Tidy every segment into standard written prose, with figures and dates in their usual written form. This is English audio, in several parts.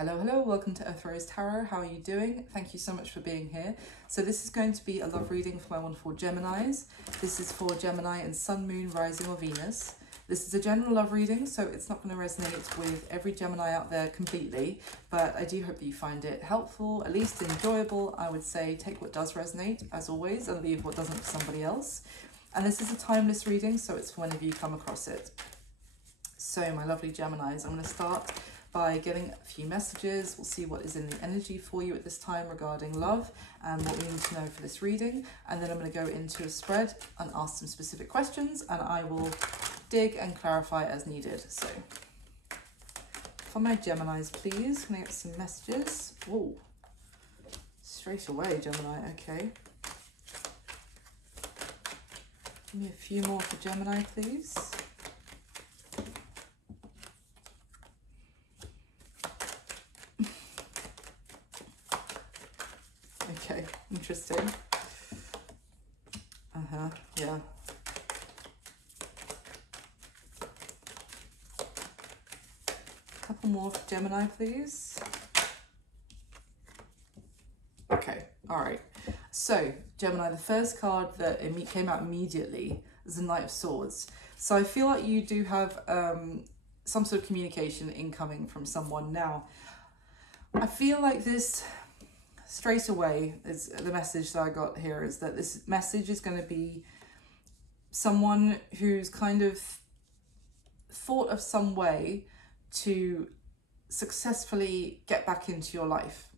Hello, welcome to Earth Rose Tarot. How are you doing? Thank you so much for being here. So this is going to be a love reading for my wonderful Geminis. This is for Gemini and Sun, Moon, Rising or Venus. This is a general love reading, so it's not going to resonate with every Gemini out there completely, but I do hope that you find it helpful, at least enjoyable. I would say take what does resonate, as always, and leave what doesn't for somebody else. And this is a timeless reading, so it's for whenever you come across it. So my lovely Geminis, I'm going to start by getting a few messages. We'll see what is in the energy for you at this time regarding love and what we need to know for this reading. And then I'm going to go into a spread and ask some specific questions, and I will dig and clarify as needed. So for my Geminis, please, can I get some messages? Oh, straight away, Gemini. Okay. Give me a few more for Gemini, please. Okay, interesting. Yeah. Couple more for Gemini, please. Okay, all right. So, Gemini, the first card that came out immediately is the Knight of Swords. So I feel like you do have some sort of communication incoming from someone. Now, I feel like this straight away is the message that I got here, is that this message is going to be someone who's kind of thought of some way to successfully get back into your life,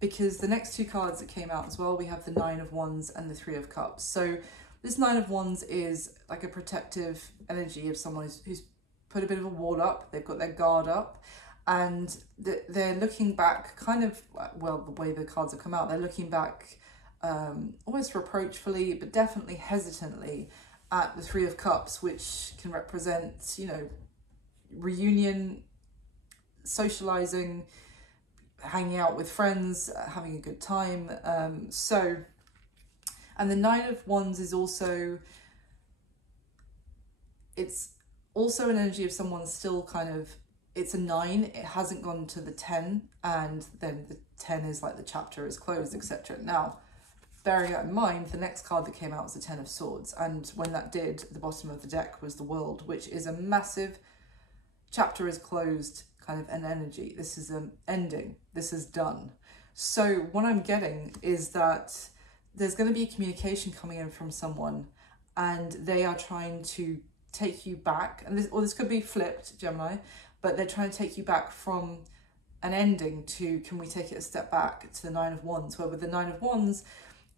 because the next two cards that came out as well, we have the Nine of Wands and the Three of Cups. So this Nine of Wands is like a protective energy of someone who's put a bit of a wall up, they've got their guard up, and they're looking back kind of, well, the way the cards have come out, they're looking back almost reproachfully, but definitely hesitantly at the Three of Cups, which can represent, you know, reunion, socializing, hanging out with friends, having a good time. And the Nine of Wands is also, it's also an energy of someone still kind of, it's a 9, it hasn't gone to the 10, and then the 10 is like the chapter is closed, etc. Now, bearing that in mind, the next card that came out was the Ten of Swords, and when that did, the bottom of the deck was the World, which is a massive chapter is closed kind of an energy. This is an ending, this is done. So what I'm getting is that there's going to be a communication coming in from someone, and they are trying to take you back, and this could be flipped, Gemini, but they're trying to take you back from an ending to, can we take it a step back, to the Nine of Wands, where with the Nine of Wands,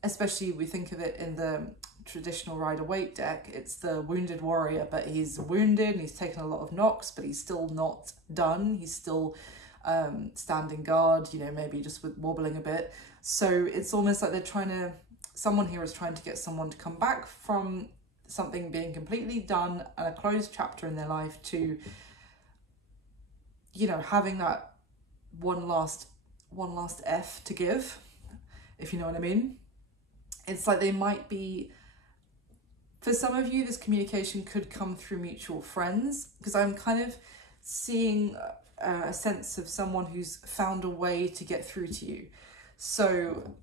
especially we think of it in the traditional Rider-Waite deck, it's the wounded warrior, but he's wounded and he's taken a lot of knocks, but he's still not done. He's still standing guard, you know, maybe just with wobbling a bit. So it's almost like they're trying to, someone here is trying to get someone to come back from something being completely done and a closed chapter in their life to, you know, having that one last F to give, if you know what I mean. It's like they might be, for some of you, this communication could come through mutual friends, because I'm kind of seeing a sense of someone who's found a way to get through to you. So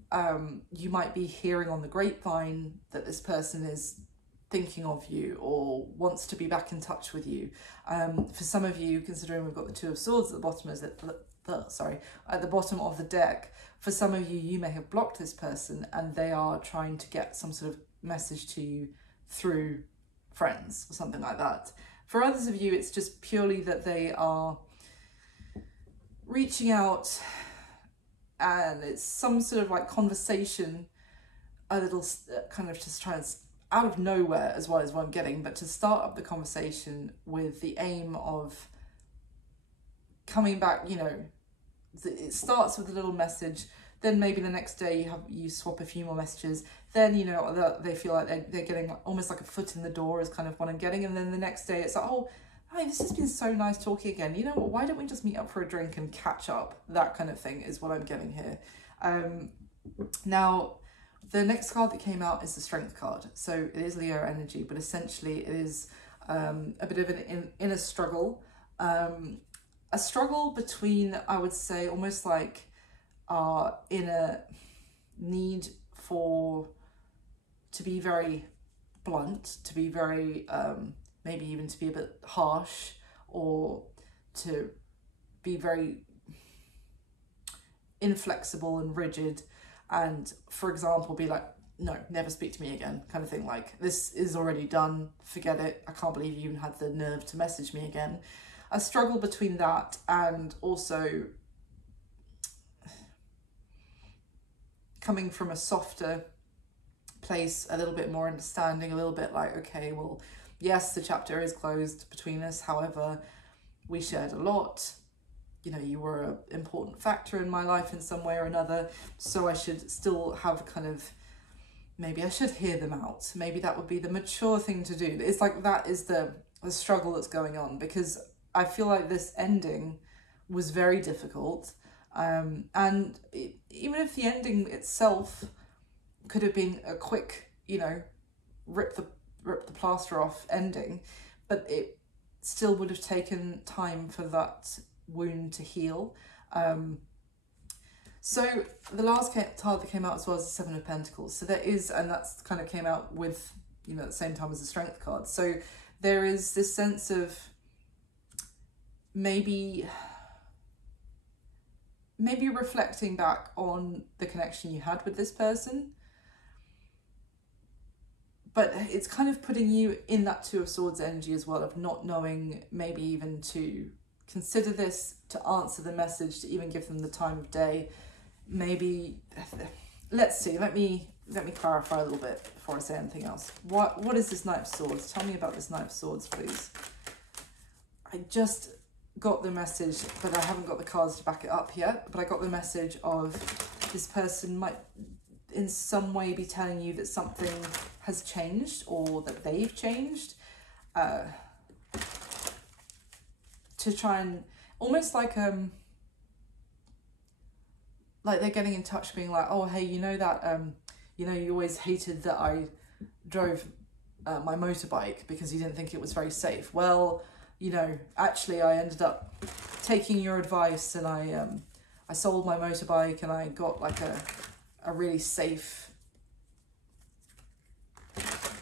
you might be hearing on the grapevine that this person is thinking of you or wants to be back in touch with you. For some of you, considering we've got the Two of Swords at the bottom, at the bottom of the deck, for some of you, you may have blocked this person and they are trying to get some sort of message to you through friends or something like that. For others of you, it's just purely that they are reaching out, and it's some sort of like conversation, a little kind of just trying to, out of nowhere as well as what I'm getting, but to start up the conversation with the aim of coming back, you know, it starts with a little message, then maybe the next day you swap a few more messages, then, you know, they feel like they're getting almost like a foot in the door is kind of what I'm getting, and then the next day it's like, oh, hi, this has been so nice talking again, you know what, why don't we just meet up for a drink and catch up? That kind of thing is what I'm getting here. Now, the next card that came out is the Strength card. So it is Leo energy, but essentially it is a bit of an inner struggle. a struggle between, I would say, almost like our inner need to be very blunt, to be very, maybe even to be a bit harsh, or to be very inflexible and rigid, and, for example, be like, no, never speak to me again, kind of thing. Like, this is already done, forget it, I can't believe you even had the nerve to message me again. A struggle between that and also coming from a softer place, a little bit more understanding, a little bit like, okay, well, yes, the chapter is closed between us, however, we shared a lot, you know, you were an important factor in my life in some way or another, so I should still have kind of, maybe I should hear them out. Maybe that would be the mature thing to do. It's like, that is the struggle that's going on, because I feel like this ending was very difficult. And even if the ending itself could have been a quick, you know, rip the plaster off ending, but it still would have taken time for that wound to heal. So the last card that came out as well as the Seven of Pentacles. So there is, and that's kind of came out with, you know, at the same time as the Strength card. So there is this sense of maybe reflecting back on the connection you had with this person, but it's kind of putting you in that Two of Swords energy as well, of not knowing maybe even to consider this, to answer the message, to even give them the time of day. Maybe, let's see, let me clarify a little bit before I say anything else. What is this Knight of Swords? Tell me about this Knight of Swords, please. I just got the message, but I haven't got the cards to back it up yet, but I got the message of this person might in some way be telling you that something has changed, or that they've changed, to try and almost like they're getting in touch, being like, oh, hey, you know that you know, you always hated that I drove my motorbike because you didn't think it was very safe. Well, you know, actually I ended up taking your advice, and I sold my motorbike, and I got like a really safe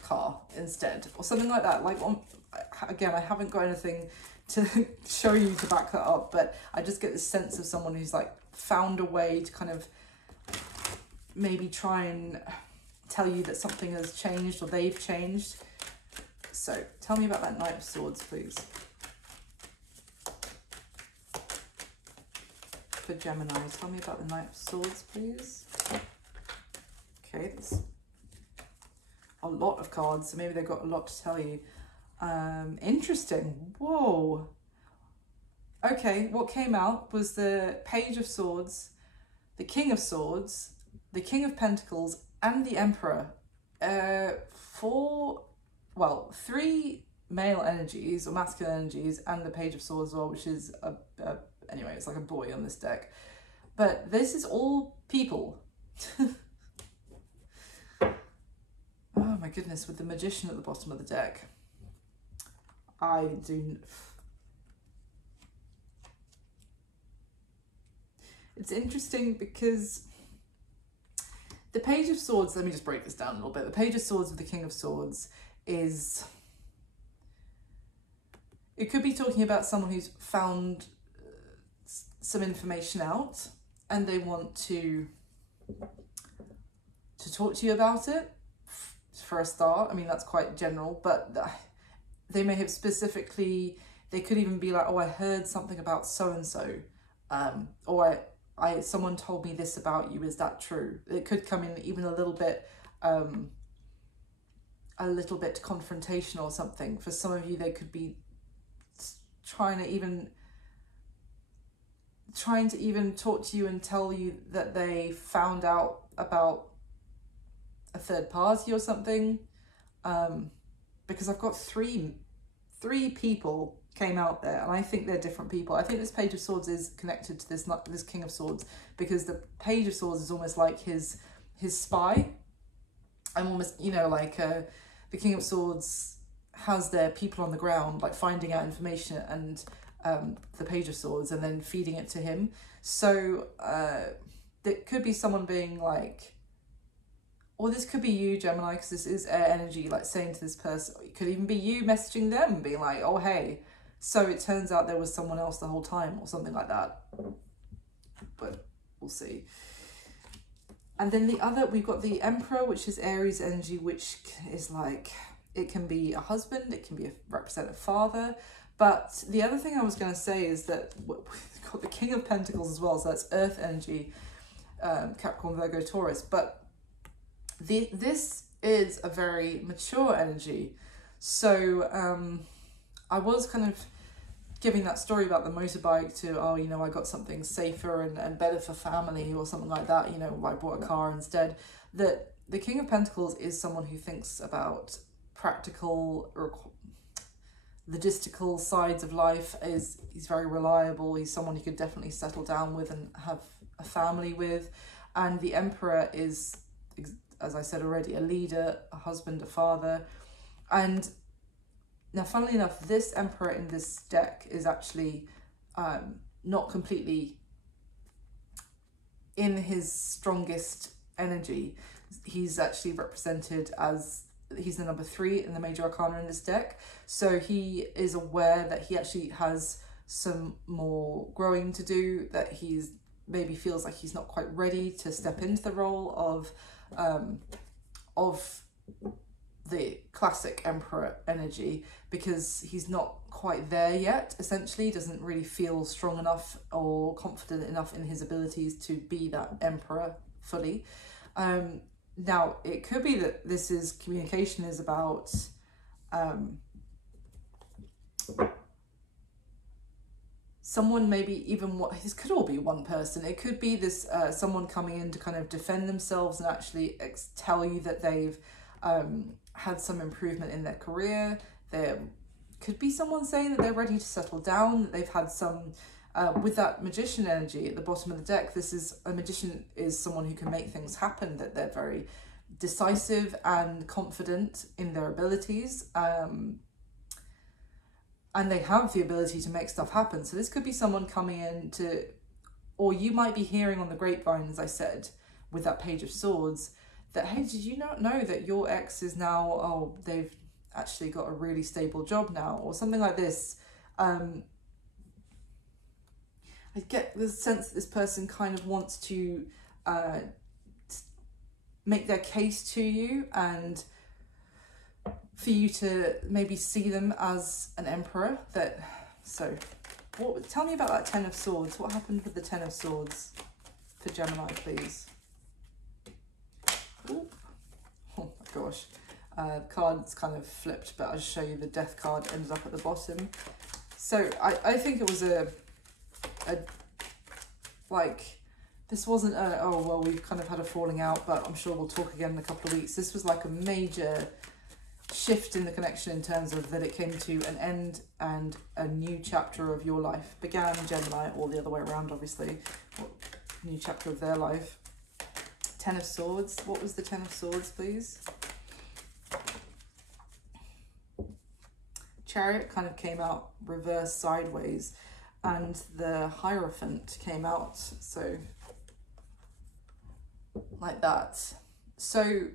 car instead, or something like that. Like, again, I haven't got anything to show you to back that up, but I just get this sense of someone who's like found a way to kind of maybe try and tell you that something has changed, or they've changed. So tell me about that Knight of Swords, please. For Gemini, tell me about the Knight of Swords, please. Okay, there's a lot of cards, so maybe they've got a lot to tell you. Interesting. Whoa. Okay, what came out was the Page of Swords, the King of Swords, the King of Pentacles, and the Emperor. Three male energies, or masculine energies, and the Page of Swords as well, which is anyway, it's like a boy on this deck. But this is all people. Oh my goodness, with the Magician at the bottom of the deck. It's interesting because the Page of Swords, let me just break this down a little bit. The Page of Swords with the King of Swords is, it could be talking about someone who's found some information out, and they want to talk to you about it, for a start. I mean, that's quite general, but they may have specifically, they could even be like, oh, I heard something about so-and-so, or someone told me this about you, is that true? It could come in even a little bit confrontational or something. For some of you, they could be trying to even talk to you and tell you that they found out about a third party or something, because I've got three people came out there, and I think they're different people. I think this Page of Swords is connected to this King of Swords, because the Page of Swords is almost like his spy. I'm almost, you know, like the King of Swords has their people on the ground, like finding out information and the Page of Swords, and then feeding it to him. So it could be someone being like, or this could be you, Gemini, because this is air energy, like saying to this person, it could even be you messaging them, being like, oh, hey, so it turns out there was someone else the whole time, or something like that. But we'll see. And then the other, we've got the Emperor, which is Aries energy, which is like, it can be a husband, it can be represent a father. But the other thing I was going to say is that we've got the King of Pentacles as well, so that's Earth energy, Capricorn, Virgo, Taurus. But this is a very mature energy. So I was kind of giving that story about the motorbike to, oh, you know, I got something safer and better for family or something like that, you know, I bought a car instead. That the King of Pentacles is someone who thinks about practical, logistical sides of life. He's very reliable. He's someone you could definitely settle down with and have a family with. And the Emperor is, as I said already, a leader, a husband, a father. And now, funnily enough, this Emperor in this deck is actually not completely in his strongest energy. He's actually represented as, he's the number 3 in the major arcana in this deck. So he is aware that he actually has some more growing to do, that he's maybe feels like he's not quite ready to step into the role of the classic Emperor energy, because he's not quite there yet. Essentially, doesn't really feel strong enough or confident enough in his abilities to be that Emperor fully. Now, it could be that this is communication is about someone, maybe even what, this could all be one person. It could be this someone coming in to kind of defend themselves and actually tell you that they've had some improvement in their career. There could be someone saying that they're ready to settle down, that they've had some, with that Magician energy at the bottom of the deck, this is, a magician is someone who can make things happen, that they're very decisive and confident in their abilities, and they have the ability to make stuff happen. So this could be someone coming in to, or you might be hearing on the grapevine, as I said, with that Page of Swords, that, hey, did you not know that your ex is now, oh, they've actually got a really stable job now, or something like this. I get the sense that this person kind of wants to make their case to you, and for you to maybe see them as an Emperor. That, so tell me about that Ten of Swords. What happened with the Ten of Swords for Gemini, please? Ooh. Oh my gosh, the card's kind of flipped, but I'll just show you the Death card ended up at the bottom. So I think it was a like, this wasn't a, oh well, we've kind of had a falling out, but I'm sure we'll talk again in a couple of weeks. This was like a major shift in the connection, in terms of that it came to an end and a new chapter of your life began, Gemini, or the other way around, obviously, new chapter of their life. Ten of Swords. What was the Ten of Swords, please? Chariot kind of came out reverse sideways, and the Hierophant came out, so like that. So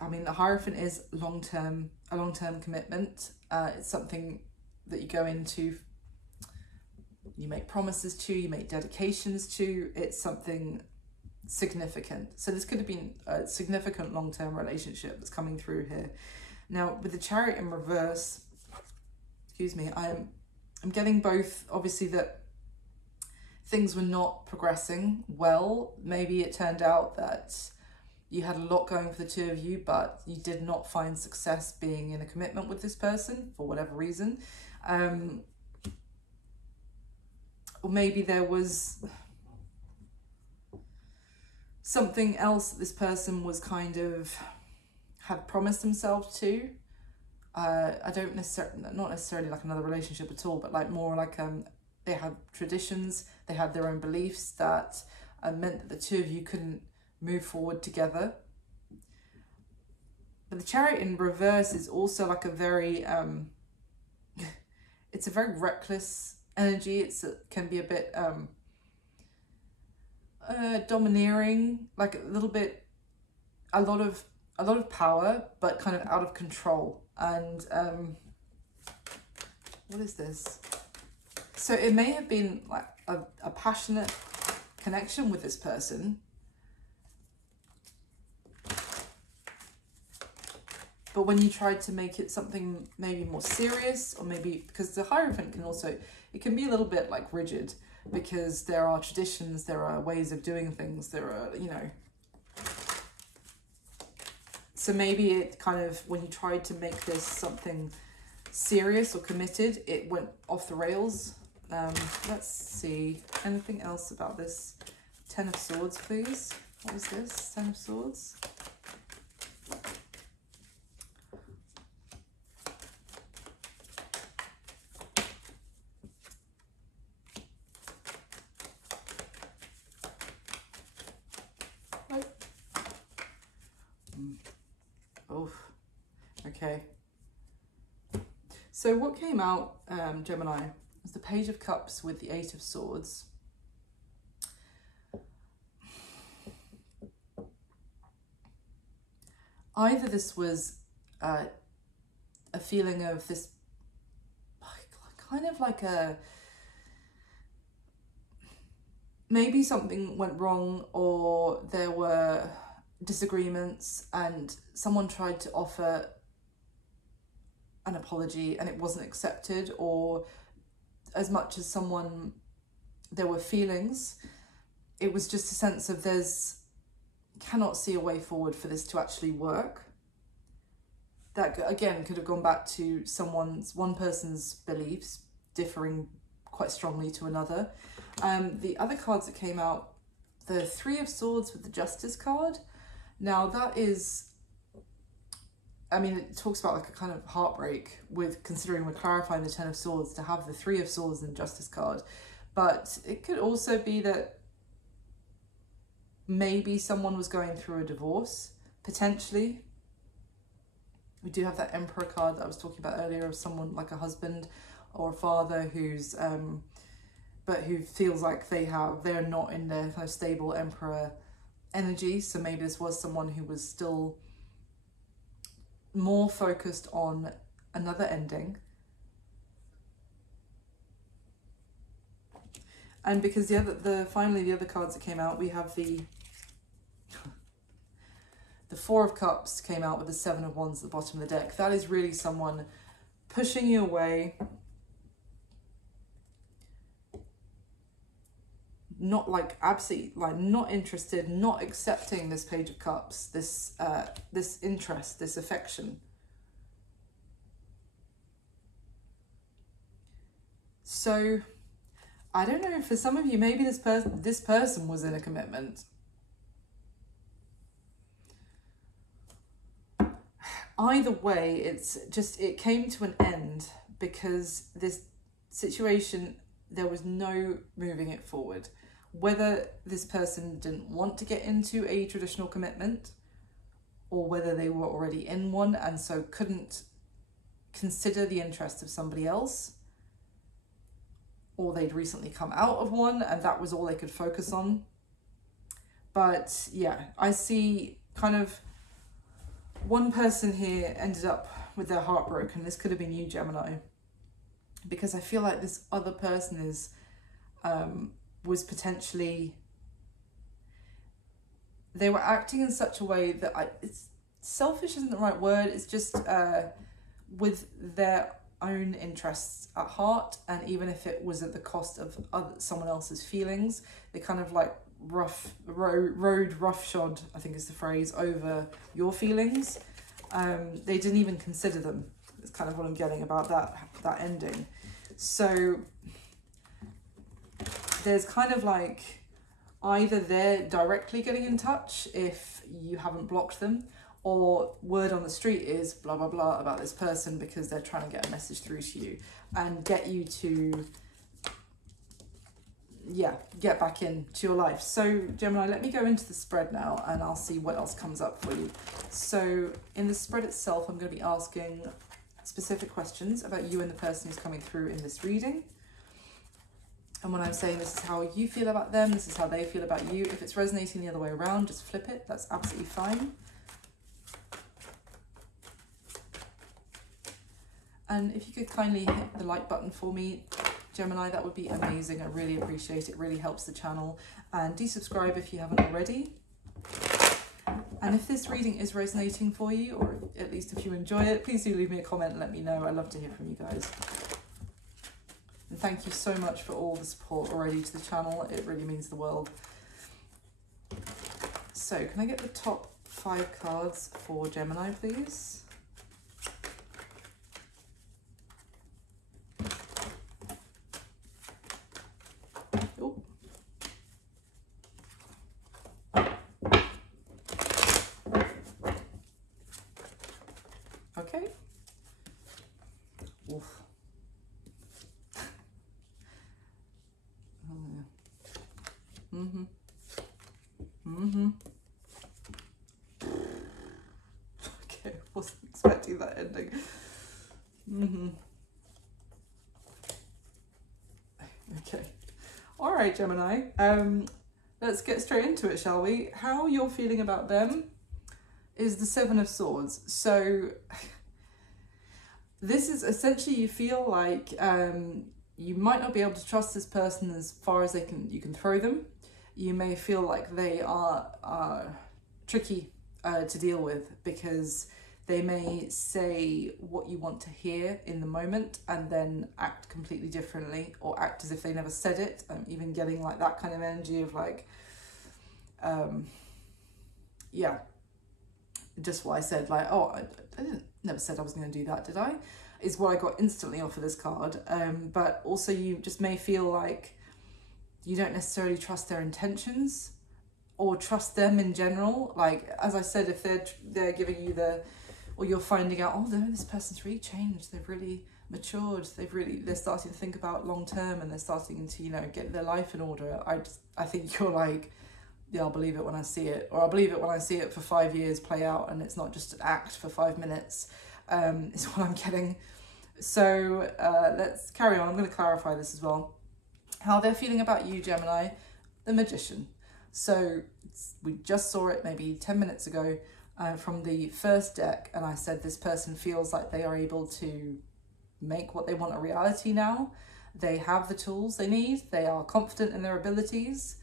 I mean, the Hierophant is a long-term commitment. It's something that you go into, you make promises to, you make dedications to. It's something significant. So this could have been a significant long-term relationship that's coming through here. Now, with the Chariot in reverse, excuse me, I'm getting both, obviously, that things were not progressing well. Maybe it turned out that you had a lot going for the two of you, but you did not find success being in a commitment with this person for whatever reason. Or maybe there was something else that this person was kind of had promised themselves to. I don't necessarily, not necessarily like another relationship at all, but like more like they had traditions, they had their own beliefs that meant that the two of you couldn't move forward together. But the Chariot in reverse is also like a very, it's a very reckless energy. It can be a bit domineering, like a little bit, a lot of power, but kind of out of control. And what is this? So it may have been like a passionate connection with this person, but when you tried to make it something maybe more serious, or maybe because the Hierophant can also, it can be a little bit like rigid, because there are traditions, there are ways of doing things, there are, you know. So maybe it kind of, when you tried to make this something serious or committed, it went off the rails. Let's see, anything else about this? Ten of Swords, please. What was this? Ten of Swords. Oh, okay. So what came out, Gemini, was the Page of Cups with the Eight of Swords. Either this was a feeling of this, kind of like a, maybe something went wrong, or there were disagreements and someone tried to offer an apology and it wasn't accepted, or as much as someone, there were feelings, it was just a sense of cannot see a way forward for this to actually work. That again could have gone back to one person's beliefs differing quite strongly to another. The other cards that came out, the Three of Swords with the Justice card. Now that is, I mean, it talks about like a kind of heartbreak, with considering we're clarifying the Ten of Swords, to have the Three of Swords and the Justice card. But it could also be that maybe someone was going through a divorce, potentially. We do have that Emperor card that I was talking about earlier, of someone like a husband or a father who's, but who feels like they're not in their kind of stable Emperor energy. So maybe this was someone who was still more focused on another ending. And because finally the other cards that came out, we have the Four of Cups came out with the Seven of Wands at the bottom of the deck. That is really someone pushing you away, not like absolutely like not interested, not accepting this Page of Cups, this interest, this affection. So I don't know, for some of you, maybe this person was in a commitment. Either way, it came to an end because this situation, there was no moving it forward. Whether this person didn't want to get into a traditional commitment, or whether they were already in one and so couldn't consider the interest of somebody else, or they'd recently come out of one and that was all they could focus on. But yeah, I see kind of one person here ended up with their heart broken. This could have been you, Gemini, because I feel like this other person was potentially, they were acting in such a way that it's selfish isn't the right word. It's just with their own interests at heart, and even if it was at the cost of someone else's feelings, they kind of like rode roughshod, I think is the phrase, over your feelings. They didn't even consider them. It's kind of what I'm getting about that ending. So there's kind of like, either they're directly getting in touch if you haven't blocked them, or word on the street is blah blah blah about this person because they're trying to get a message through to you and get you to yeah, get back into your life. So Gemini, let me go into the spread now and I'll see what else comes up for you. So in the spread itself, I'm going to be asking specific questions about you and the person who's coming through in this reading. And when I'm saying this is how you feel about them, this is how they feel about you. If it's resonating the other way around, just flip it. That's absolutely fine. And if you could kindly hit the like button for me, Gemini, that would be amazing. I really appreciate it. It really helps the channel. And desubscribe if you haven't already. And if this reading is resonating for you, or at least if you enjoy it, please do leave me a comment and let me know. I love to hear from you guys. And thank you so much for all the support already to the channel. It really means the world. So can I get the top 5 cards for Gemini, please? Oh. Okay. Oof. Mm-hmm. Mm-hmm. Okay, wasn't expecting that ending. Mm-hmm. Okay. All right, Gemini. Let's get straight into it, shall we? How you're feeling about them is the 7 of Swords. So this is essentially, you feel like you might not be able to trust this person as far as you can throw them. You may feel like they are tricky to deal with, because they may say what you want to hear in the moment and then act completely differently, or act as if they never said it. I'm even getting like that kind of energy of like, yeah, just what I said, like, oh, I never said I was going to do that, did I? Is what I got instantly off of this card. But also you just may feel like you don't necessarily trust their intentions or trust them in general. Like, as I said, if they're giving you or you're finding out, oh no, this person's really changed, they've really matured, they're starting to think about long term, and they're starting to, you know, get their life in order. I think you're like, yeah, I'll believe it when I see it, or I'll believe it when I see it for 5 years play out, and it's not just an act for 5 minutes. Is what I'm getting. So let's carry on. I'm going to clarify this as well. How they're feeling about you, Gemini, the Magician. So we just saw it maybe 10 minutes ago from the first deck, and I said this person feels like they are able to make what they want a reality now. They have the tools they need. They are confident in their abilities.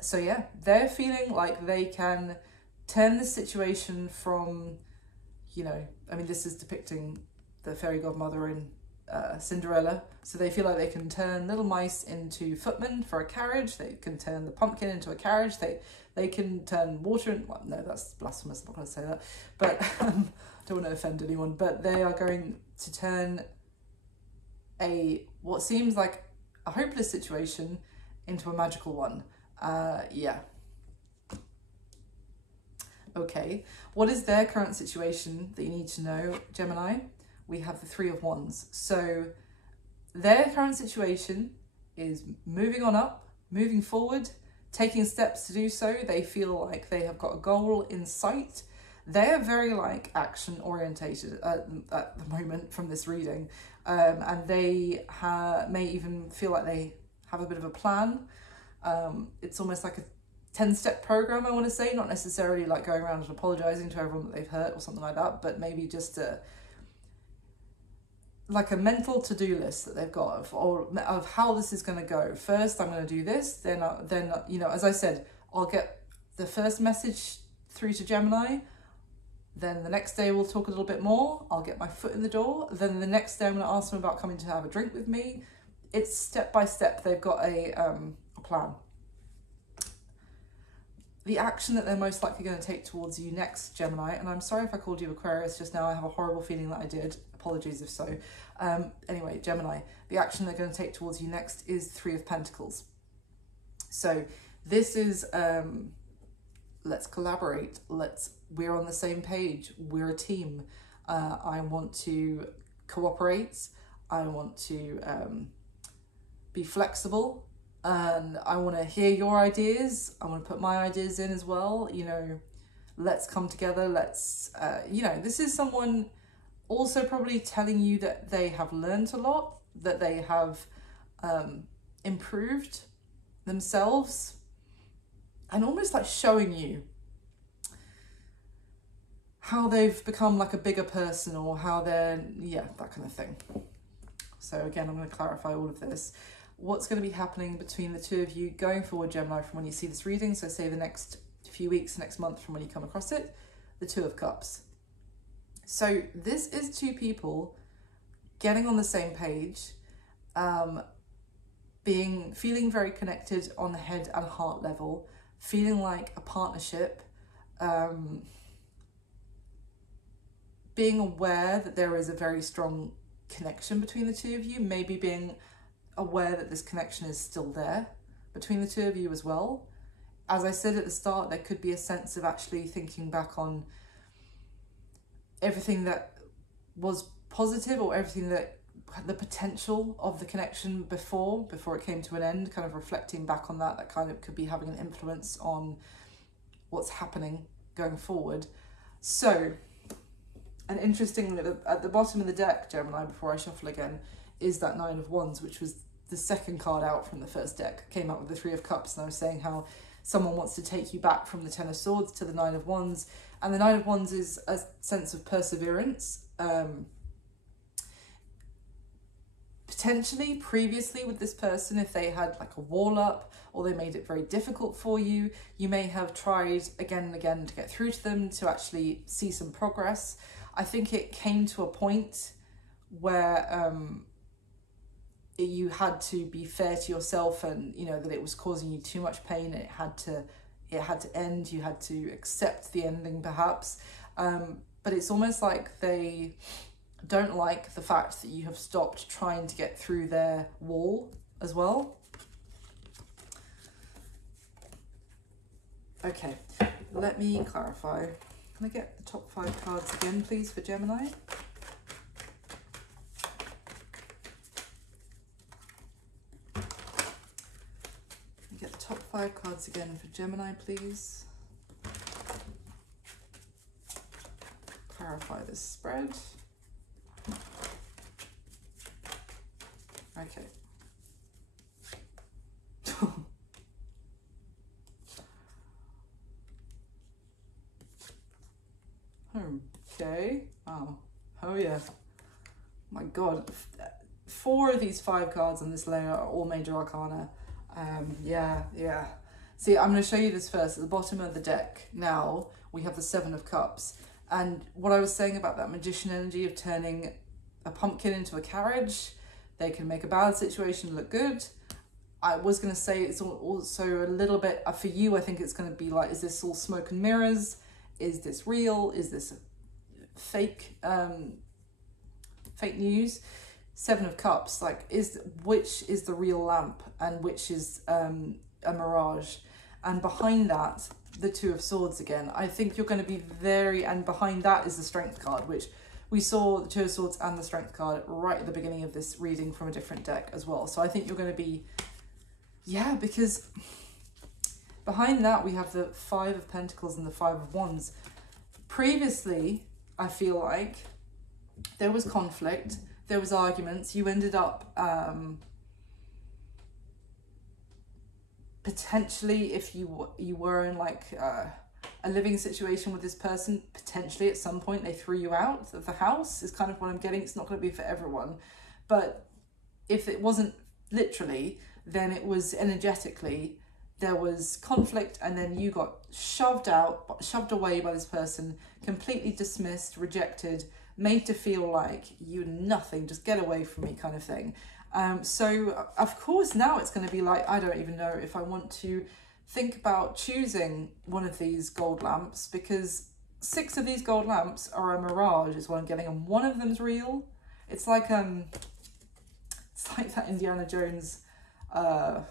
So yeah, they're feeling like they can turn the situation from, you know, I mean, this is depicting the fairy godmother in Cinderella. So they feel like they can turn little mice into footmen for a carriage. They can turn the pumpkin into a carriage. They can turn water in, well, no, that's blasphemous. I'm not going to say that. But don't want to offend anyone. But they are going to turn what seems like a hopeless situation into a magical one. Yeah. Okay, what is their current situation that you need to know, Gemini? We have the 3 of Wands. So their current situation is moving on up, moving forward, taking steps to do so. They feel like they have got a goal in sight. They're very like action orientated at the moment from this reading. And they may even feel like they have a bit of a plan. It's almost like a 10-step program, I want to say, not necessarily like going around and apologizing to everyone that they've hurt or something like that, but maybe just like a mental to-do list that they've got of how this is going to go. First, I'm going to do this. Then, you know, as I said, I'll get the first message through to Gemini. Then the next day we'll talk a little bit more. I'll get my foot in the door. Then the next day I'm going to ask them about coming to have a drink with me. It's step by step. They've got a plan. The action that they're most likely going to take towards you next, Gemini, and I'm sorry if I called you Aquarius just now, I have a horrible feeling that I did. Apologies if so. Anyway, Gemini, the action they're going to take towards you next is 3 of Pentacles. So this is, let's collaborate. We're on the same page. We're a team. I want to cooperate. I want to be flexible. and I want to hear your ideas. I want to put my ideas in as well. You know, let's come together. Let's, you know, this is someone also probably telling you that they have learned a lot, that they have improved themselves, and almost like showing you how they've become like a bigger person, or how they're, yeah, that kind of thing. So again, I'm going to clarify all of this. What's going to be happening between the two of you going forward, Gemini, from when you see this reading, so say the next few weeks, next month from when you come across it, the Two of Cups. So this is two people getting on the same page, feeling very connected on the head and heart level, feeling like a partnership, being aware that there is a very strong connection between the two of you, maybe being aware that this connection is still there between the two of you as well. As I said at the start, there could be a sense of actually thinking back on everything that was positive, or everything that the potential of the connection before it came to an end, kind of reflecting back on that kind of could be having an influence on what's happening going forward. So, and interestingly, at the bottom of the deck, Gemini, before I shuffle again, is that Nine of Wands, which was the second card out from the first deck. Came out with the Three of Cups, and I was saying how someone wants to take you back from the Ten of Swords to the Nine of Wands. And the Nine of Wands is a sense of perseverance. Potentially, previously with this person, if they had like a wall up, or they made it very difficult for you, you may have tried again and again to get through to them, to actually see some progress. I think it came to a point where you had to be fair to yourself, and you know that it was causing you too much pain, and it had to end. You had to accept the ending, perhaps. But it's almost like they don't like the fact that you have stopped trying to get through their wall as well. Okay, let me clarify. Can I get the top 5 cards again, please, for Gemini? Get the top 5 cards again for Gemini, please. Clarify this spread. Okay. Okay. Oh yeah. My God. 4 of these 5 cards on this layer are all major arcana. Yeah. See, I'm going to show you this first. At the bottom of the deck now, we have the Seven of Cups. And what I was saying about that magician energy of turning a pumpkin into a carriage, they can make a bad situation look good. I was going to say it's also a little bit, for you, I think it's going to be like, is this all smoke and mirrors? Is this real? Is this fake news? Seven of Cups, like, which is the real lamp and which is a mirage? And behind that, the Two of Swords again. I think you're going to be and behind that is the Strength card, which we saw the Two of Swords and the Strength card right at the beginning of this reading from a different deck as well. So I think you're going to be, yeah, because behind that we have the Five of Pentacles and the Five of Wands. Previously, I feel like there was conflict, there was arguments. You ended up potentially, if you were in like a living situation with this person, potentially at some point they threw you out of the house, is kind of what I'm getting. It's not going to be for everyone, but if it wasn't literally, then it was energetically. There was conflict, and then you got shoved away by this person, completely dismissed, rejected, made to feel like you're nothing, just get away from me kind of thing. So of course now it's going to be like, I don't even know if I want to think about choosing one of these gold lamps, because 6 of these gold lamps are a mirage is what I'm getting, and one of them's real. It's like that Indiana Jones I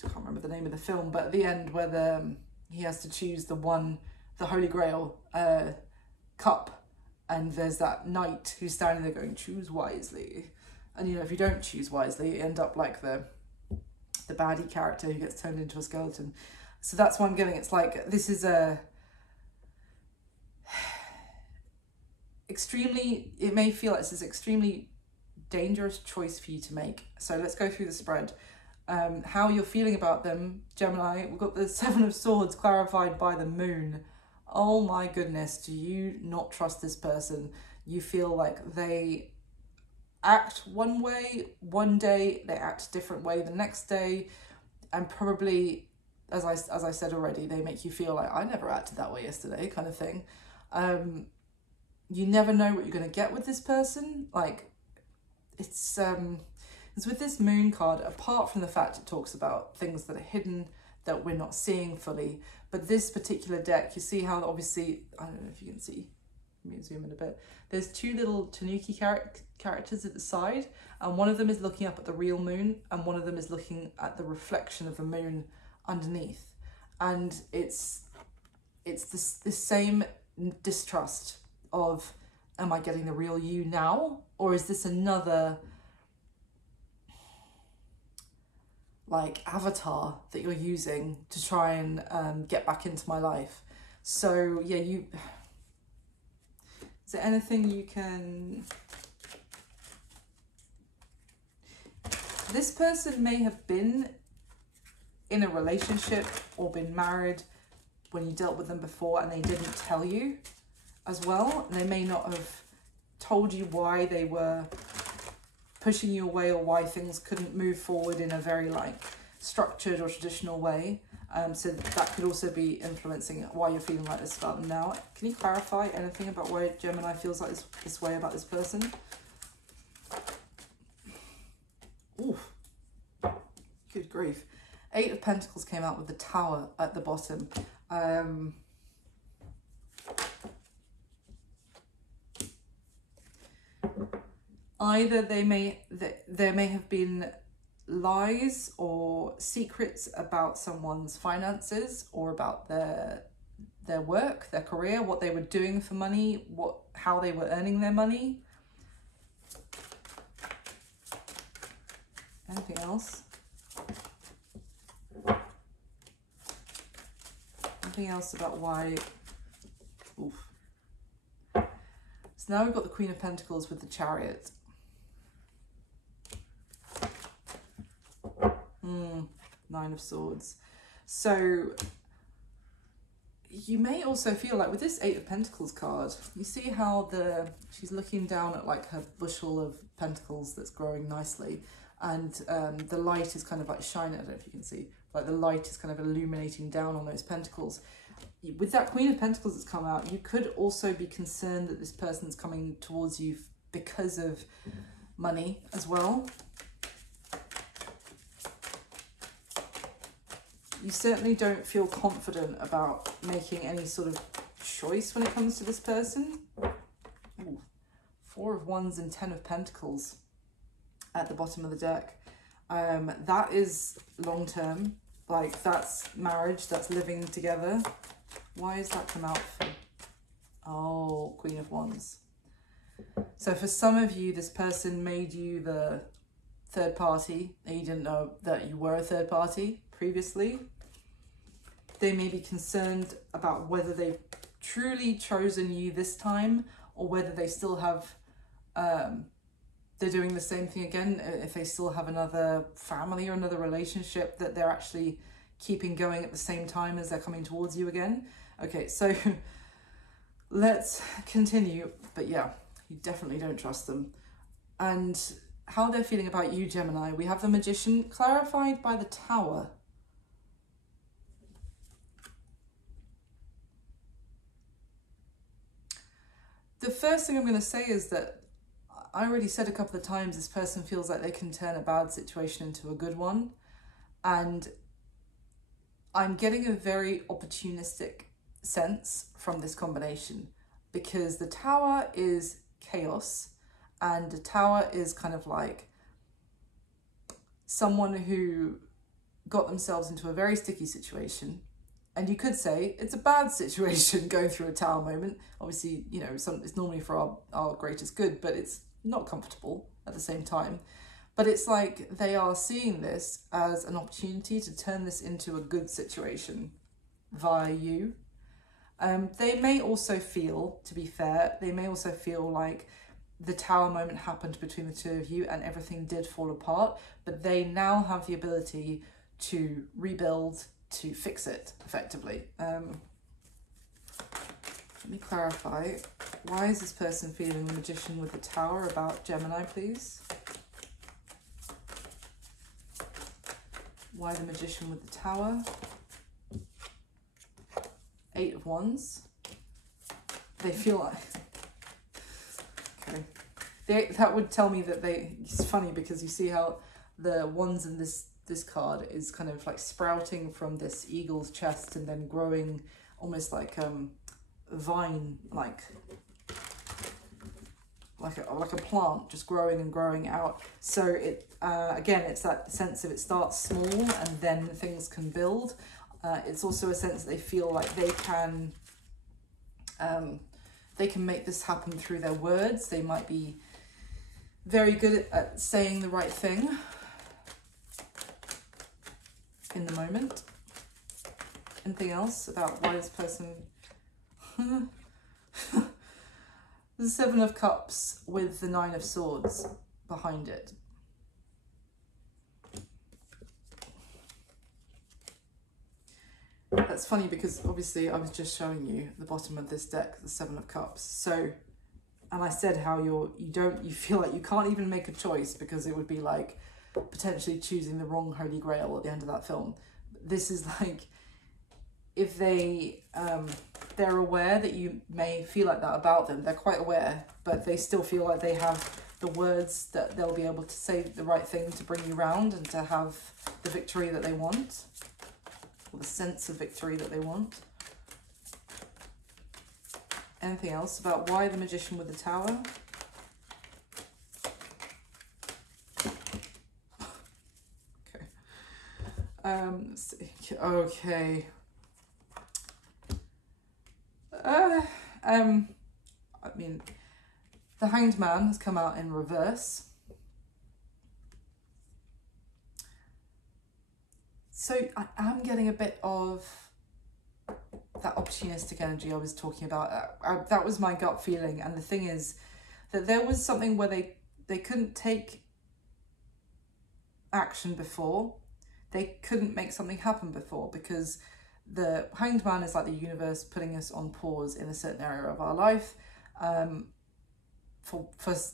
can't remember the name of the film, but at the end where he has to choose the Holy Grail cup, and there's that knight who's standing there going, choose wisely. And, you know, if you don't choose wisely, you end up like the baddie character who gets turned into a skeleton. So that's what I'm getting. It's like, this is a extremely, it may feel like this is extremely dangerous choice for you to make. So let's go through the spread. How you're feeling about them, Gemini. We've got the Seven of Swords clarified by the Moon. Oh my goodness, do you not trust this person? You feel like they act one way one day, they act a different way the next day, and probably, as I said already, they make you feel like, I never acted that way yesterday, kind of thing. You never know what you're going to get with this person. Like, it's with this Moon card, apart from the fact it talks about things that are hidden that we're not seeing fully, but this particular deck, you see how obviously, I don't know if you can see, let me zoom in a bit, there's two little Tanuki characters at the side, and one of them is looking up at the real moon, and one of them is looking at the reflection of the moon underneath. And it's this same distrust of, am I getting the real you now? Or is this another like avatar that you're using to try and get back into my life? So yeah, is there anything you can... This person may have been in a relationship or been married when you dealt with them before and they didn't tell you as well. And they may not have told you why they were pushing you away or why things couldn't move forward in a very like structured or traditional way. So that could also be influencing why you're feeling like this about them now. Can you clarify anything about why Gemini feels like this way about this person? Ooh, good grief. Eight of Pentacles came out with the Tower at the bottom. Either there may have been lies or secrets about someone's finances or about their work, their career, what they were doing for money, how they were earning their money. Anything else? Anything else about why? Oof. So now we've got the Queen of Pentacles with the Chariot. Nine of Swords. So you may also feel like with this Eight of Pentacles card, you see how she's looking down at like her bushel of pentacles that's growing nicely, and the light is kind of like shining. I don't know if you can see, like the light is kind of illuminating down on those pentacles. With that Queen of Pentacles that's come out, you could also be concerned that this person's coming towards you because of money as well. You certainly don't feel confident about making any sort of choice when it comes to this person. Ooh, Four of Wands and Ten of Pentacles at the bottom of the deck. That is long term, like that's marriage, that's living together. Why has that come out for? Oh, Queen of Wands. So for some of you, this person made you the third party and you didn't know that you were a third party previously. They may be concerned about whether they've truly chosen you this time or whether they still have, they're doing the same thing again, if they still have another family or another relationship that they're actually keeping going at the same time as they're coming towards you again. Okay, so let's continue. But yeah, you definitely don't trust them. And how they're feeling about you, Gemini. We have the Magician clarified by the Tower. The first thing I'm going to say is that I already said a couple of times this person feels like they can turn a bad situation into a good one. And I'm getting a very opportunistic sense from this combination because the Tower is chaos and the Tower is kind of like someone who got themselves into a very sticky situation. And you could say it's a bad situation going through a Tower moment. Obviously, you know, it's normally for our greatest good, but it's not comfortable. at the same time. But it's like they are seeing this as an opportunity to turn this into a good situation via you. They may also feel, to be fair, they may also feel like the tower moment happened between the two of you and everything did fall apart, but they now have the ability to rebuild, to fix it effectively. Let me clarify. Why is this person feeling the Magician with the Tower about Gemini, please? Why the Magician with the Tower? 8 of Wands. They feel like... Okay. That would tell me that they... It's funny because you see how the Wands in this card is kind of like sprouting from this eagle's chest and then growing almost like vine, like a plant, just growing and growing out. So it again, it's that sense of it starts small and then things can build. It's also a sense that they feel like they can make this happen through their words. They might be very good at saying the right thing in the moment. Anything else about why this person... The 7 of Cups with the 9 of Swords behind it. That's funny because obviously I was just showing you the bottom of this deck, the 7 of Cups. So, and I said how you feel like you can't even make a choice because it would be like potentially choosing the wrong Holy Grail at the end of that film. This is like, if they're aware that you may feel like that about them, they're quite aware, but they still feel like they have the words that they'll be able to say the right thing to bring you round and to have the victory that they want, or the sense of victory that they want. Anything else about why the Magician with the Tower? Let's see. Okay. I mean, the Hanged Man has come out in reverse. So I am getting a bit of that opportunistic energy I was talking about. That was my gut feeling. And the thing is that there was something where they couldn't take action before. They couldn't make something happen before because the Hanged Man is like the universe putting us on pause in a certain area of our life. For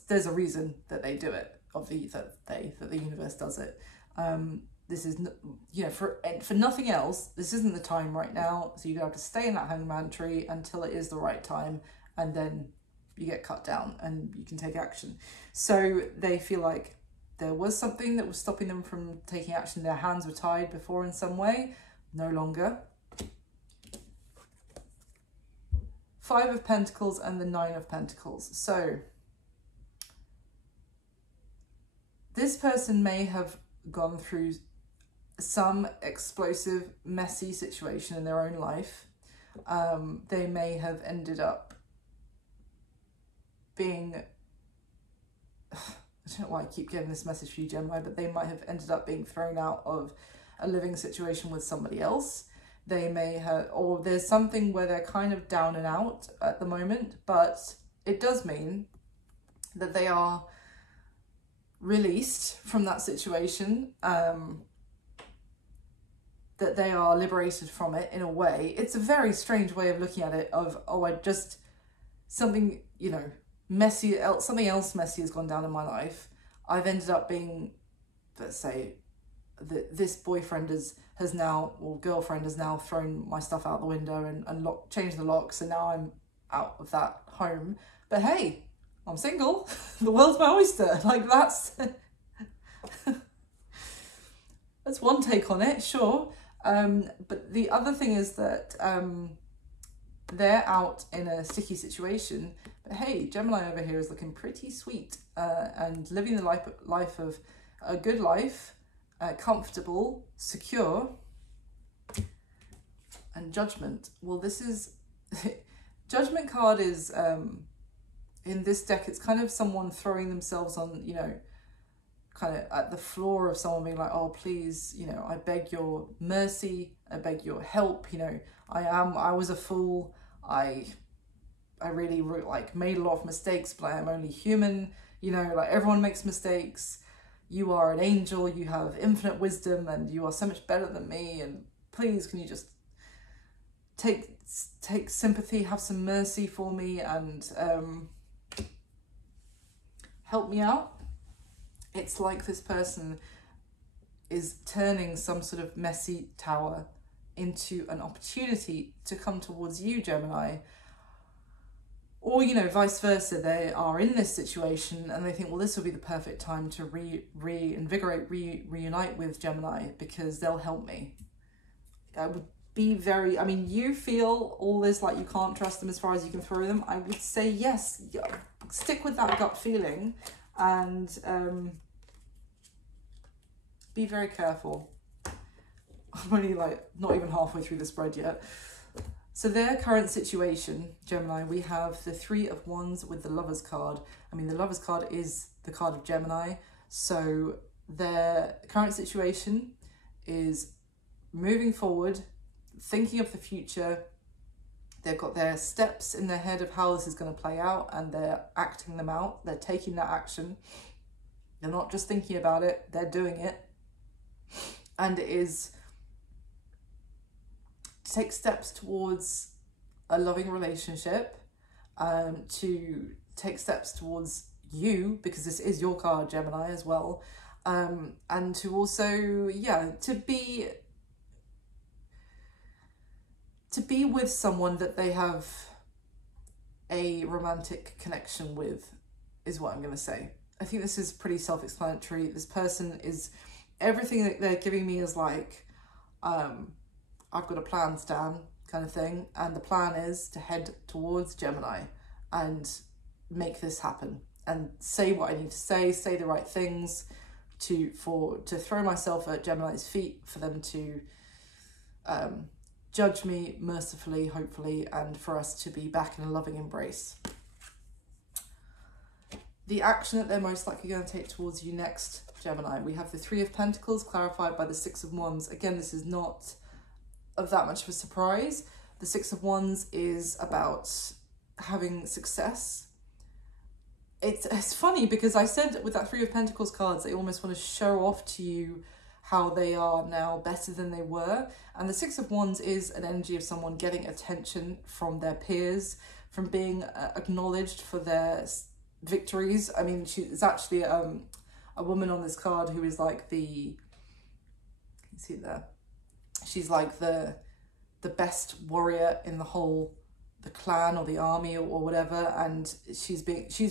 there's a reason that they do it, that the universe does it. This is, you know, for nothing else, this isn't the time right now. So you have to stay in that Hanged Man tree until it is the right time, and then you get cut down and you can take action. So they feel like there was something that was stopping them from taking action. Their hands were tied before in some way, no longer. 5 of Pentacles and the 9 of Pentacles. So this person may have gone through some explosive, messy situation in their own life. They may have ended up being... I don't know why I keep getting this message for you, Gemini, but they might have ended up being thrown out of a living situation with somebody else. They may have, or there's something where they're kind of down and out at the moment, but it does mean that they are released from that situation, that they are liberated from it in a way. It's a very strange way of looking at it of, oh, something, you know, messy, something else messy has gone down in my life. I've ended up being, let's say, this boyfriend has now, or girlfriend has now thrown my stuff out the window and changed the lock, so now I'm out of that home. But hey, I'm single. The world's my oyster. Like, that's that's one take on it, sure. But the other thing is that they're out in a sticky situation. But hey, Gemini over here is looking pretty sweet and living the life of a good life, comfortable, secure, and Judgment. Well, this is Judgment card is in this deck, it's kind of someone throwing themselves on, you know, kind of at the floor of someone being like, oh, please, you know, I beg your mercy, I beg your help, you know, I was a fool, I really like made a lot of mistakes, but I am only human, you know, like everyone makes mistakes, you are an angel, you have infinite wisdom, and you are so much better than me, and please, can you just take sympathy, have some mercy for me, and help me out. It's like this person is turning some sort of messy tower into an opportunity to come towards you, Gemini. Or, you know, vice versa, they are in this situation and they think, well, this will be the perfect time to reunite with Gemini because they'll help me. I would be very, I mean, you feel all this like you can't trust them as far as you can throw them. I would say yes, stick with that gut feeling and be very careful. I'm only like not even halfway through the spread yet. So their current situation, Gemini, we have the Three of Wands with the Lovers card. I mean, the Lovers card is the card of Gemini. So their current situation is moving forward, thinking of the future. They've got their steps in their head of how this is going to play out and they're acting them out. They're taking that action. They're not just thinking about it, they're doing it. And it is to take steps towards a loving relationship, to take steps towards you, because this is your card, Gemini, as well. And to also, yeah, to be with someone that they have a romantic connection with, is what I'm going to say. I think this is pretty self-explanatory. This person is, everything that they're giving me is like, I've got a plan, Stan, kind of thing. And the plan is to head towards Gemini and make this happen and say what I need to say the right things to throw myself at Gemini's feet, for them to judge me mercifully, hopefully, and for us to be back in a loving embrace. The action that they're most likely going to take towards you next, Gemini, we have the Three of Pentacles clarified by the Six of Wands. Again, this is not of that much of a surprise. The Six of Wands is about having success. It's funny because I said with that Three of Pentacles cards, they almost want to show off to you how they are now better than they were. And the Six of Wands is an energy of someone getting attention from their peers, from being acknowledged for their victories. I mean, she's actually a woman on this card who is like you can see it there. She's like the best warrior in the clan or the army or whatever, and she's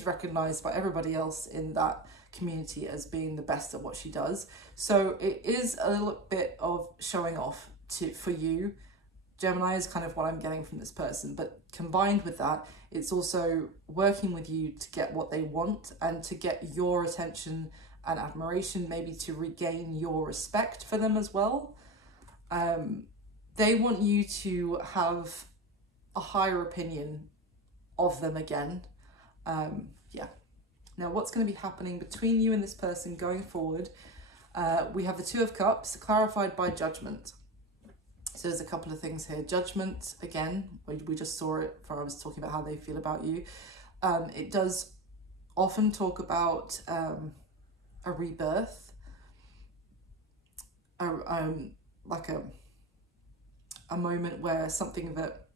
recognized by everybody else in that community as being the best at what she does. So it is a little bit of showing off for you, Gemini, is kind of what I'm getting from this person. But combined with that, it's also working with you to get what they want and to get your attention and admiration, maybe to regain your respect for them as well. They want you to have a higher opinion of them again. Yeah. Now, what's going to be happening between you and this person going forward? We have the Two of Cups clarified by Judgment. So there's a couple of things here. Judgment, again, we just saw it when I was talking about how they feel about you. It does often talk about a rebirth, like a moment where something that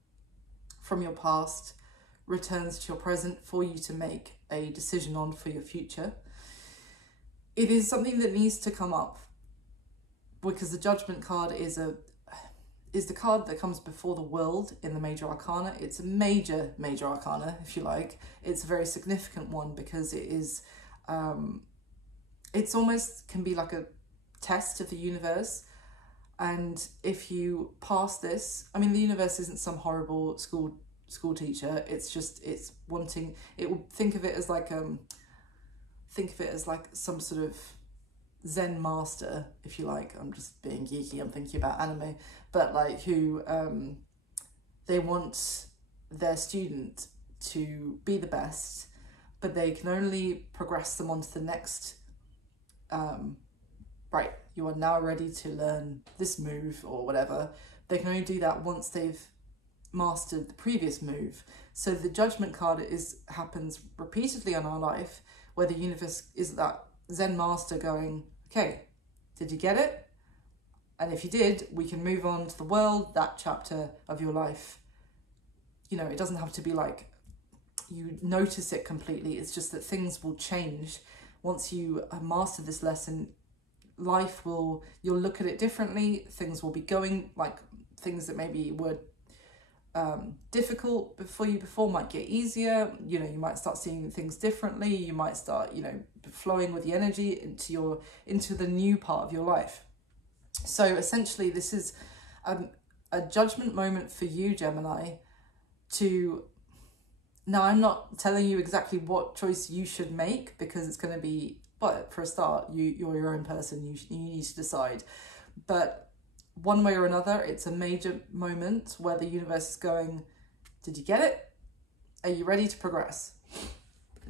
from your past returns to your present for you to make a decision on for your future. It is something that needs to come up because the Judgment card is the card that comes before the World in the Major Arcana. It's a major arcana, if you like. It's a very significant one because it is, it's almost can be like a test of the universe. And if you pass this, I mean, the universe isn't some horrible school teacher. It's wanting, it will think of it as like some sort of Zen master, if you like. I'm just being geeky, I'm thinking about anime, but like who they want their student to be the best, but they can only progress them onto the next, right, you are now ready to learn this move or whatever. They can only do that once they've mastered the previous move. So the Judgment card happens repeatedly in our life, where the universe is that Zen master going, okay, did you get it? And if you did, we can move on to the world, that chapter of your life. You know, it doesn't have to be like you notice it completely. It's just that things will change. Once you have mastered this lesson, you'll look at it differently. Things will be going, like things that maybe were difficult for you before might get easier. You know, you might start seeing things differently. You might start, you know, flowing with the energy into the new part of your life. So essentially this is a judgment moment for you, Gemini, now I'm not telling you exactly what choice you should make, because it's going to be, but for a start, you're your own person, you need to decide. But one way or another, it's a major moment where the universe is going, did you get it? Are you ready to progress?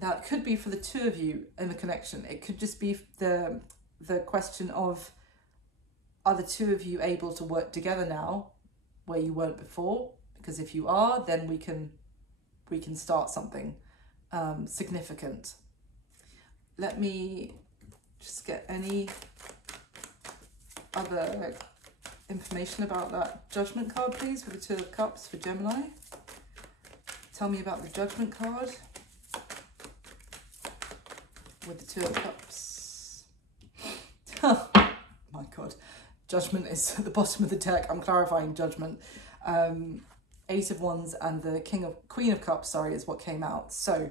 Now, it could be for the two of you in the connection. It could just be the question of, are the two of you able to work together now where you weren't before? Because if you are, then we can start something significant. Let me just get any other information about that Judgment card, please, for the Two of Cups for Gemini. Tell me about the Judgment card with the Two of Cups. Oh my God. Judgment is at the bottom of the deck. I'm clarifying Judgment. Ace of Wands and the Queen of Cups, sorry, is what came out. So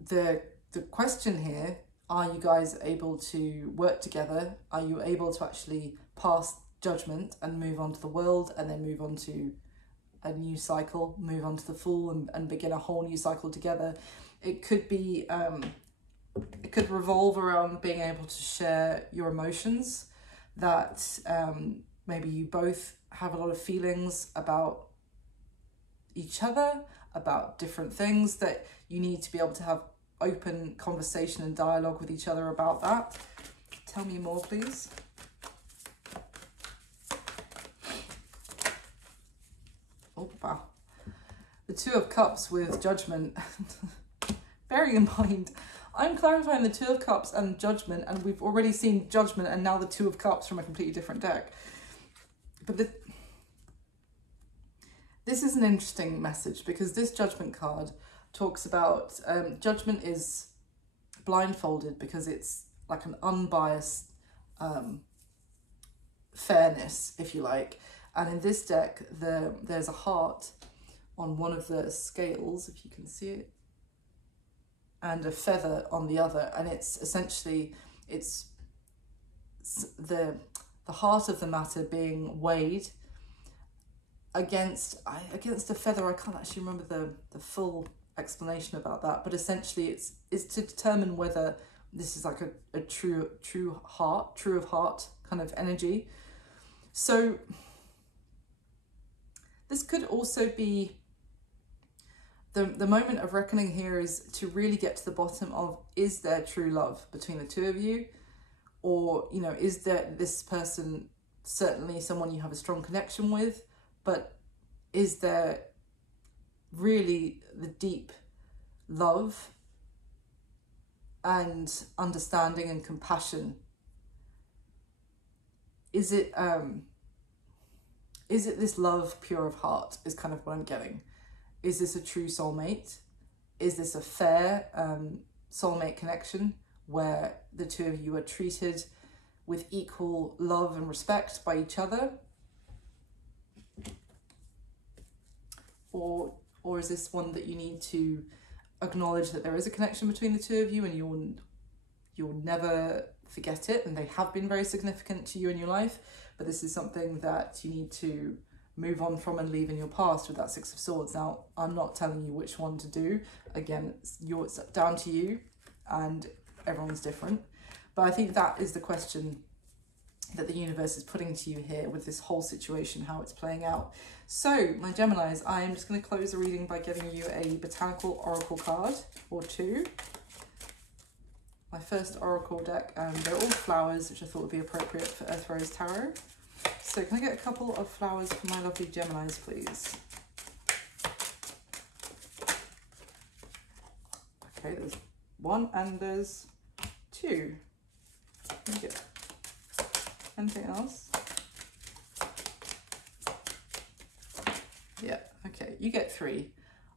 the question here, are you guys able to work together? Are you able to actually pass Judgment and move on to the world, and then move on to a new cycle, move on to the Fool, and begin a whole new cycle together? It could be, it could revolve around being able to share your emotions, that maybe you both have a lot of feelings about each other, about different things, that you need to be able to have open conversation and dialogue with each other about that. Tell me more, please. Oh, wow. The Two of Cups with Judgment. Bearing in mind, I'm clarifying the Two of Cups and Judgment, and we've already seen Judgment and now the Two of Cups from a completely different deck. But this is an interesting message, because this Judgment card talks about Judgment is blindfolded because it's like an unbiased fairness, if you like. And in this deck, there's a heart on one of the scales, if you can see it, and a feather on the other. And it's essentially, it's the heart of the matter being weighed against a feather. I can't actually remember the full explanation about that, but essentially it's to determine whether this is like a true of heart kind of energy. So this could also be the moment of reckoning here, is to really get to the bottom of, is there true love between the two of you? Or, you know, is there this person certainly someone you have a strong connection with, but is there really the deep love and understanding and compassion? Is it this love pure of heart, is kind of what I'm getting. Is this a true soulmate? Is this a fair soulmate connection where the two of you are treated with equal love and respect by each other? Or is this one that you need to acknowledge that there is a connection between the two of you, and you'll never forget it, and they have been very significant to you in your life, but this is something that you need to move on from and leave in your past with that Six of Swords. Now, I'm not telling you which one to do. Again, it's down to you, and everyone's different. But I think that is the question that the universe is putting to you here with this whole situation, how it's playing out. So, my Geminis, I am just going to close the reading by giving you a botanical oracle card or two. My first oracle deck, and they're all flowers, which I thought would be appropriate for Earth Rose Tarot. So can I get a couple of flowers for my lovely Geminis, please? Okay, there's one and there's two. Anything else? Yeah, okay, you get three.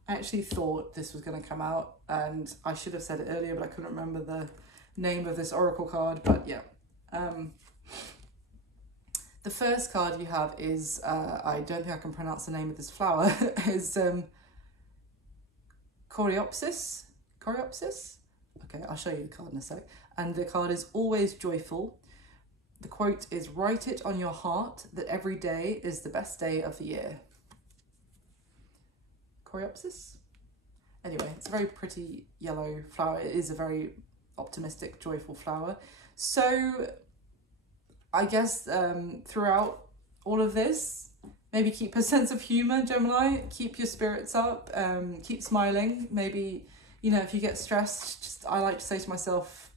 I actually thought this was going to come out, and I should have said it earlier, but I couldn't remember the name of this oracle card. But yeah, the first card you have is, I don't think I can pronounce the name of this flower, is Coreopsis? Coreopsis? Okay, I'll show you the card in a sec. And the card is always joyful. The quote is, write it on your heart that every day is the best day of the year. Coreopsis? Anyway, it's a very pretty yellow flower. It is a very optimistic, joyful flower. So I guess throughout all of this, maybe keep a sense of humor, Gemini. Keep your spirits up. Keep smiling. Maybe, you know, if you get stressed, just, I like to say to myself,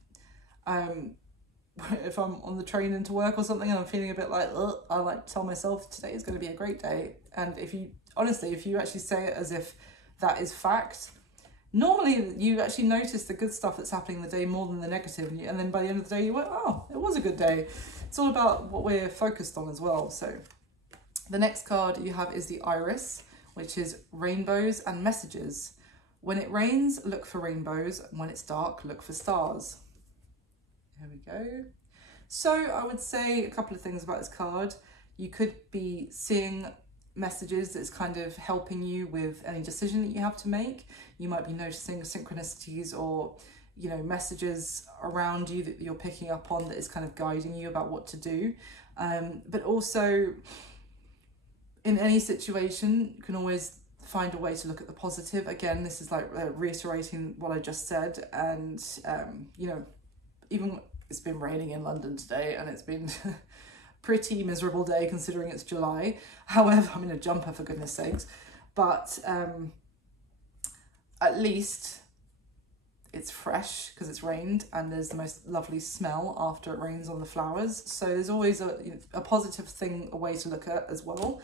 if I'm on the train into work or something and I'm feeling a bit like, ugh, I like to tell myself today is going to be a great day. And if you, honestly, if you actually say it as if that is fact, normally you actually notice the good stuff that's happening in the day more than the negative. And then by the end of the day, you went, oh, it was a good day. It's all about what we're focused on as well. So the next card you have is the Iris, which is rainbows and messages. When it rains, look for rainbows. And when it's dark, look for stars. There we go. So I would say a couple of things about this card. You could be seeing messages that's kind of helping you with any decision that you have to make. You might be noticing synchronicities or, you know, messages around you that you're picking up on that is kind of guiding you about what to do. But also in any situation, you can always find a way to look at the positive. Again, this is like reiterating what I just said. And, you know, even it's been raining in London today and it's been pretty miserable day considering it's July. However, I'm in a jumper for goodness sakes, but at least it's fresh because it's rained and there's the most lovely smell after it rains on the flowers. So there's always a positive thing, a way to look at as well.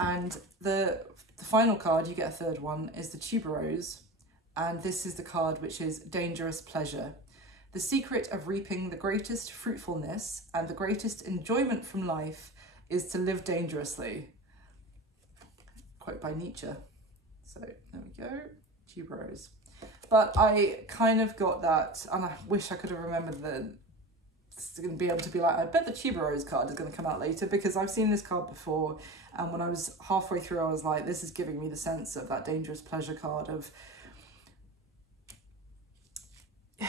And the final card, you get a third one, is the tuberose. And this is the card which is dangerous pleasure. The secret of reaping the greatest fruitfulness and the greatest enjoyment from life is to live dangerously. Quote by Nietzsche. So there we go, tuberose. But I kind of got that, and I wish I could have remembered that it's going to be able to be like, I bet the tuberose card is going to come out later, because I've seen this card before, and when I was halfway through, I was like, this is giving me the sense of that dangerous pleasure card of,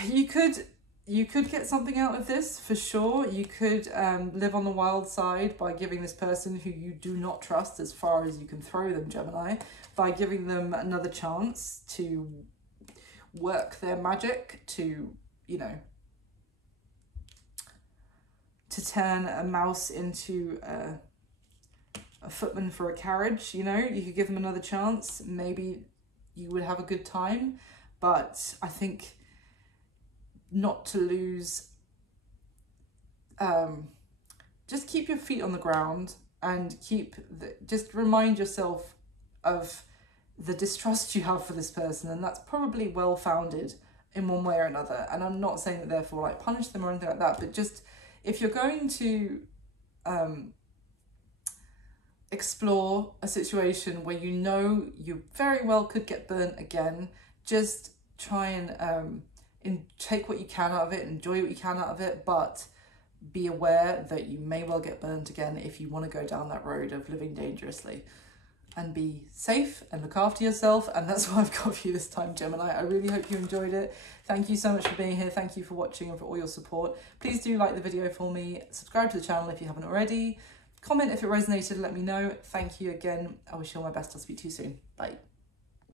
you could get something out of this for sure. You could live on the wild side by giving this person who you do not trust as far as you can throw them, Gemini, by giving them another chance to work their magic, to, you know, to turn a mouse into a footman for a carriage. You know, you could give them another chance. Maybe you would have a good time, but I think not to lose, just keep your feet on the ground and just remind yourself of the distrust you have for this person, and that's probably well founded in one way or another. And I'm not saying that therefore like punish them or anything like that, but just if you're going to explore a situation where you know you very well could get burnt again, just try and take what you can out of it, enjoy what you can out of it, but be aware that you may well get burnt again if you want to go down that road of living dangerously. And be safe and look after yourself. And that's what I've got for you this time, Gemini. I really hope you enjoyed it. Thank you so much for being here. Thank you for watching and for all your support. Please do like the video for me. Subscribe to the channel if you haven't already. Comment if it resonated, let me know. Thank you again. I wish you all my best. I'll speak to you soon. Bye.